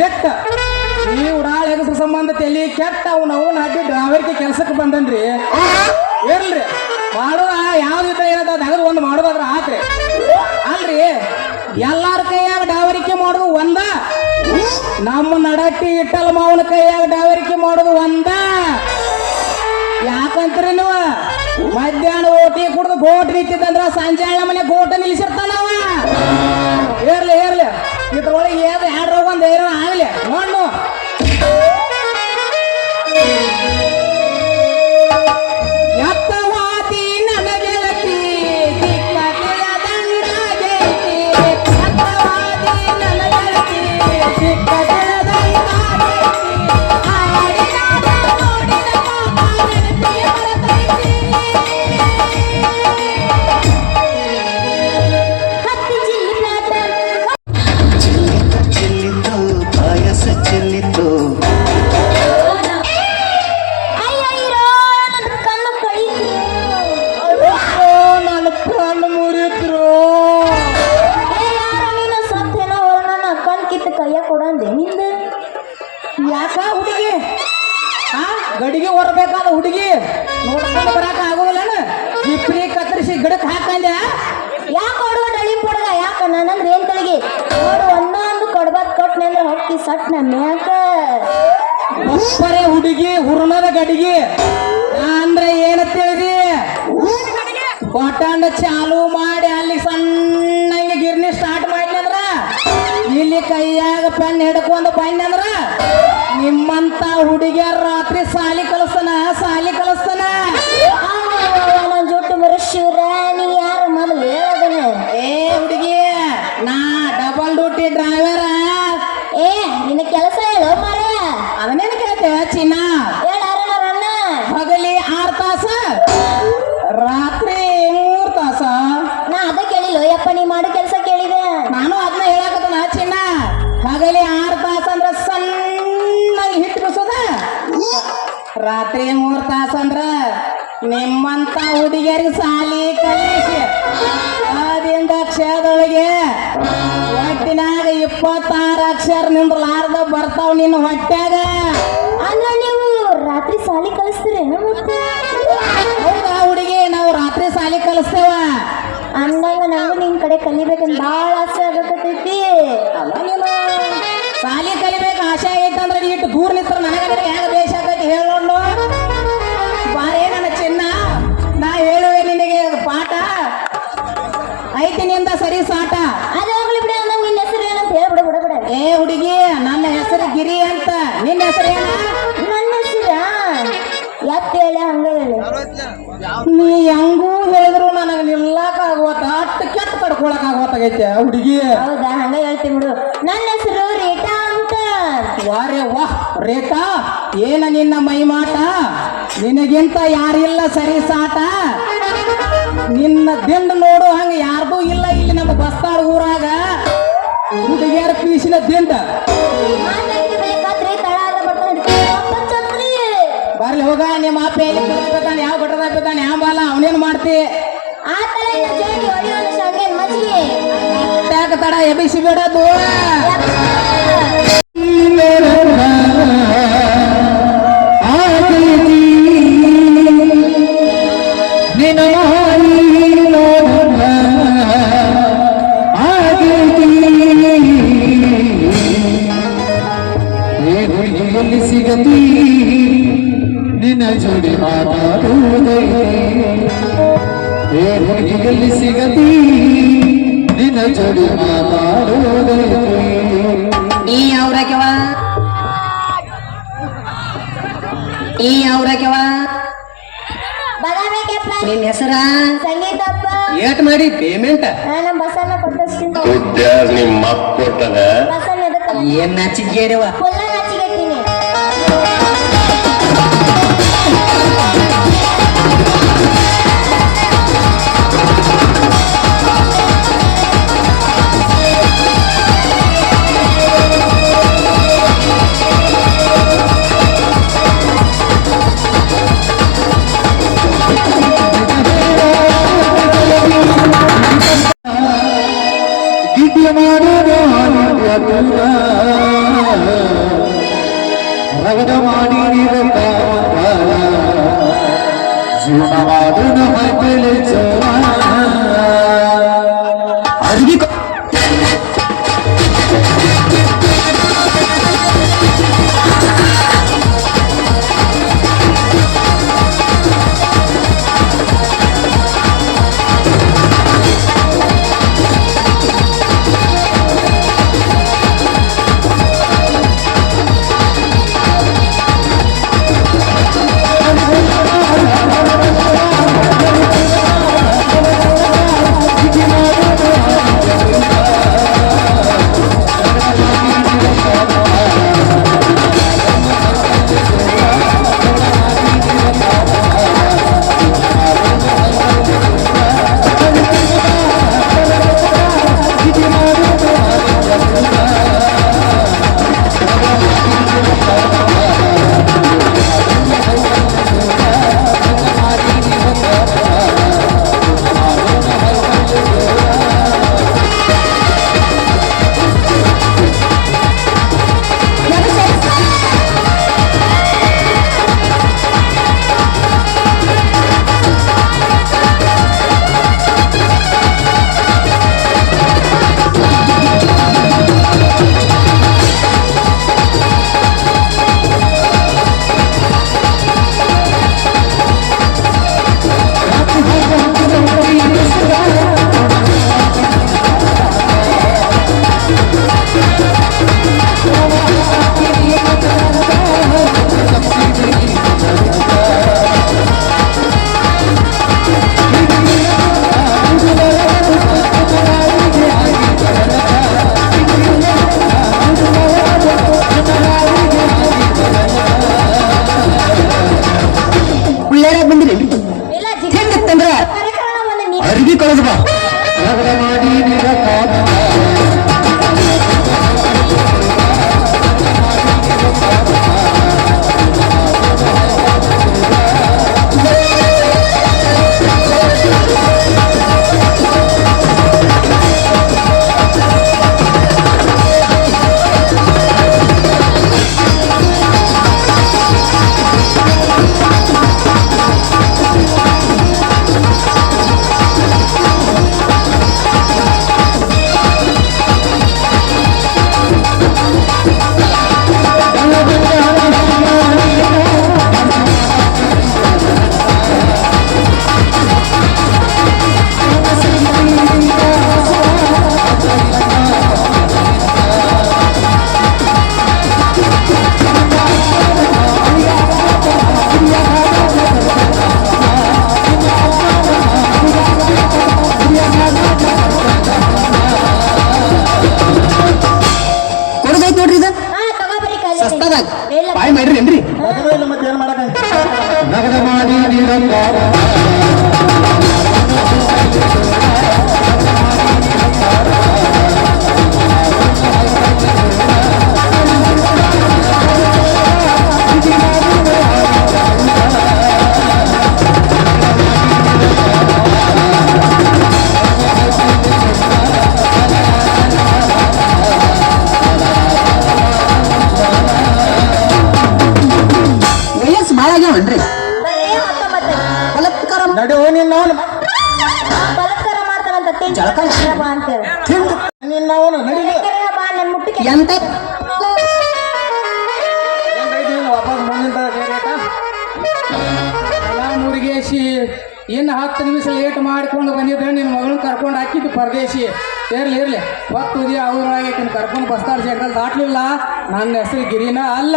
ಬೆಟ್ಟ ಈ ಉಡಾಳ ಹೆಸರು ಸಂಬಂಧ ತಲೆ ಕೆಟ್ಟ ಅವ್ನ ಅವನ ಹಾಕಿ ಡ್ರಾವರ್ಗೆ ಕೆಲ್ಸಕ್ಕೆ ಬಂದನ್ರಿ. ಇರ್ಲ್ರಿ. ಮಾಡೋದ? ಯಾವ್ದಿದ್ರೆ ಏನದ? ದಗದು ಒಂದು ಮಾಡೋದಾದ್ರ ಆತ್ರಿ. ಅಲ್ರಿ. ಎಲ್ಲಾರ ಕೈಯಾಗ ಡಾವರಿಕೆ ಮಾಡೋದು ಒಂದ. ನಮ್ಮ ನಡಟ್ಟಿ ಇಟ್ಟಲ ಮಾವನ ಕೈಯಾಗ ಡಾವರಿಕೆ ಮಾಡೋದು ಒಂದ. ಯಾಕಂತ್ರಿ ನೀವು? ಮಧ್ಯಾಹ್ನ ಓಟಿ ಕುಡಿದು ಗೋಟ್ ನಿಂತಿದ್ದಂದ್ರ ಸಂಜೆ ಮನೆ ಗೋಟ ನಿಲ್ಸಿರ್ತಾನವ ಯಾಕ ಹುಡುಗಿ? ಆ ಗಡಿಗೆ ಹೊರಬೇಕಾದ ಹುಡುಗಿ. ನೋಡ್ಕೊಂಡು ಬರಾಕ ಆಗೋದಿಲ್ಲ ಜಿಪ್ರಿ ಕತ್ತರಿಸಿ ಗಿಡಕ್ಕೆ ಹಾಕಂದ್ಯಾ ಯಾಕೆ ಹೊಡುವ ಡಳಿ ಪಡ್ದ ಯಾಕ ನಾನಂದ್ರೆ ಏನ್ ತಳಗಿ ನೋಡು ಒಂದೊಂದು ಕೊಡ್ಬಾರ್ದು ಕೊಟ್ನೆ ಅಂದ್ರೆ ಹೊಕ್ಕಿ ಸಟ್ ನಮ್ಮ ಯಾಕ ಹುಡುಗಿ ಹುರುಣದ ಗಡಿಗೆ. ಅಂದ್ರೆ ಏನ ತಿಳಿದಿ? ಬಟಾಂಡ ಚಾಲು ಮಾಡಿ ಅಲ್ಲಿ ಸಣ್ಣಂಗೆ ಗಿರ್ನಿ ಸ್ಟಾರ್ಟ್ ಮಾಡಿ ಅಂದ್ರ? ಇಲ್ಲಿ ಕೈಯಾಗ ಪೆನ್ ಹಿಡ್ಕೊಂಡು ಬಂದ್ರ ಅಂದ್ರ? ನಿಮ್ಮಂತ ಹುಡುಗಿಯರ್ ರಾತ್ರಿ ಸಾಲಿ ಕಲಿಸ್ತಾನ ನಿಮ್ಮಂತ ಹುಡುಗಿಯರಿಗೆ ಸಾಲಿ ಕಲಿಸಿ ಆದಿಂದ ಅಕ್ಷರದೊಳಗೆ ಒಟ್ಟಿನಾಗ ಇಪ್ಪತ್ತಾರು ಅಕ್ಷರ ನಿಂದ್ರಲಾರ್ದ ಬರ್ತಾವ್ ನಿನ್ನ ಹೊಟ್ಯಾಗ. ಅಂದ್ರೆ ನೀವು ರಾತ್ರಿ ಸಾಲಿ ಕಲಿಸ್ತೀರೇನು ಮತ್ತೆ? ಹೌದಾ ಹುಡುಗಿ ನಾವು ರಾತ್ರಿ ಸಾಲಿ ಕಲಿಸ್ತೇವ. ಅಂದಂಗ ನಾವು ನಿನ್ ಕಡೆ ಕಲಿಬೇಕಂತ ಭಾಳ ಆಸೆ ಆಗತೈತಿ. ನೀ ಹೆಂಗೂ ಹೇಳಿದ್ರು ನನಗೆ ನಿಲ್ಲಕ ಆಗುವತ್ತ ಅಟ್ಟು ಕೆಟ್ಟ ಪಡ್ಕೊಳಕ್ ಆಗುವತ್ತಾಗೈತೆ ಹುಡುಗಿ. ಹೌದಾ? ಹಂಗ ಹೇಳ್ತೀನಿ ಬಿಡು. ನನ್ನ ಹೆಸರು ರೇಖಾ ಅಂತ. ವಾರೆ ವಾಹ್ ರೇಖಾ ಏನ ನಿನ್ನ ಮೈಮಾಟ? ನಿನಗಿಂತ ಯಾರಿಲ್ಲ ಸರಿ ಸಾಟ? ನಿನ್ನ ದಿಂಡ್ ನೋಡು ಹಂಗ ಯಾರ್ದೂ ಇಲ್ಲ ಇಲ್ಲಿ ನಮ್ಮ ಬಸ್ತಾಳ ಊರಾಗ. ಹುಡುಗಿಯರ ಪೀಸಿನ ದಿಂಡ. ಬರ್ಲಿ ಹೋಗ ನಿಮ್ಮ ಅಪ್ಪ ಎಲ್ಲಿ ಬಿದ್ದಾನೆ ಯಾವ ಗಟ್ಟದಾಗ ಬಿದ್ದಾನೆ ಯಾವ ಬಾಲ ಅವನೇನು ಮಾಡ್ತಿ? ಆ ತರ ಇಲ್ಲ ಜೋಡಿ ಹೊಡಿಯೋಣ ಸಂಗೇನ್ ಮಜ್ಜಿಗೆ ಯಾಕ ತಡ ಎಬಿಸಿ ಬಿಡೋದು ಸಿಗತಿ. ನಿನ್ನ ಜೋಡಿ ಮಾತಾಡುವುದೇ ಏ ಹುಡುಗಿಯಲ್ಲಿ ಸಿಗತಿ ನಿನ್ನ ಜೋಡಿ ಮಾತಾಡುವುದೇ ಈ ಯಾವ್ರಾಕ್ಯವ ಬದಾಮಿ ಕೆಪ್ಪ ನಿನ್ನ ಹೆಸರ? ಸಂಗೀತಪ್ಪ. ಏಟ್ ಮಾಡಿ ಪೇಮೆಂಟ್. ನಾನು ಬಸನ್ನ ಕೊಟ್ಟಿಸ್ತೀನಿ ಏನ್ ನಾಚಿಗೇರಿವ ರಗಡ ಮಾಡಿ ನೀರ ಜೀವನ. ಮಾಡೋಣ ಮೈಮೇಲೆ ಜೋರ ಬಂದ ನೀ ಅಡಿಗೆ ಕಳೆದು ಬಾ ರಗಡ ಮಾಡಿ ನೀರ ಕೊಡದೈತ್ ಮಾಡಿ ಜಳಕ ಬಾ ಅಂತೇಳಿ ನಿನ್ನ ಅವನು ನಡಿಲಿ. ಕರೆ ಬಾ ನನ್ನ ಮುಟ್ಟಿಗೆ ಎಂತ? ವಾಪಸ್ ಮುಂದಿನ ಎಲ್ಲ ಮುರುಗೇಶಿ ಇನ್ನು ಹತ್ತು ನಿಮಿಷ ಲೇಟ್ ಮಾಡ್ಕೊಂಡು ಬಂದಿದ್ರೆ ನಿನ್ನ ಮಗಳನ್ನ ಕರ್ಕೊಂಡು ಹಾಕಿದ್ದು ಪರದೇಶಿ. ಇರ್ಲಿ ಇರ್ಲಿ. ಹೊತ್ತು ಉದಿ ಅವ್ರೊಳಗೆ ಕರ್ಕೊಂಡು ಬಸ್ತಾರ್ ಜಂಗಲ್ ದಾಟ್ಲಿಲ್ಲ. ನನ್ನ ಹೆಸರು ಗಿರಿನ ಅಲ್ಲ.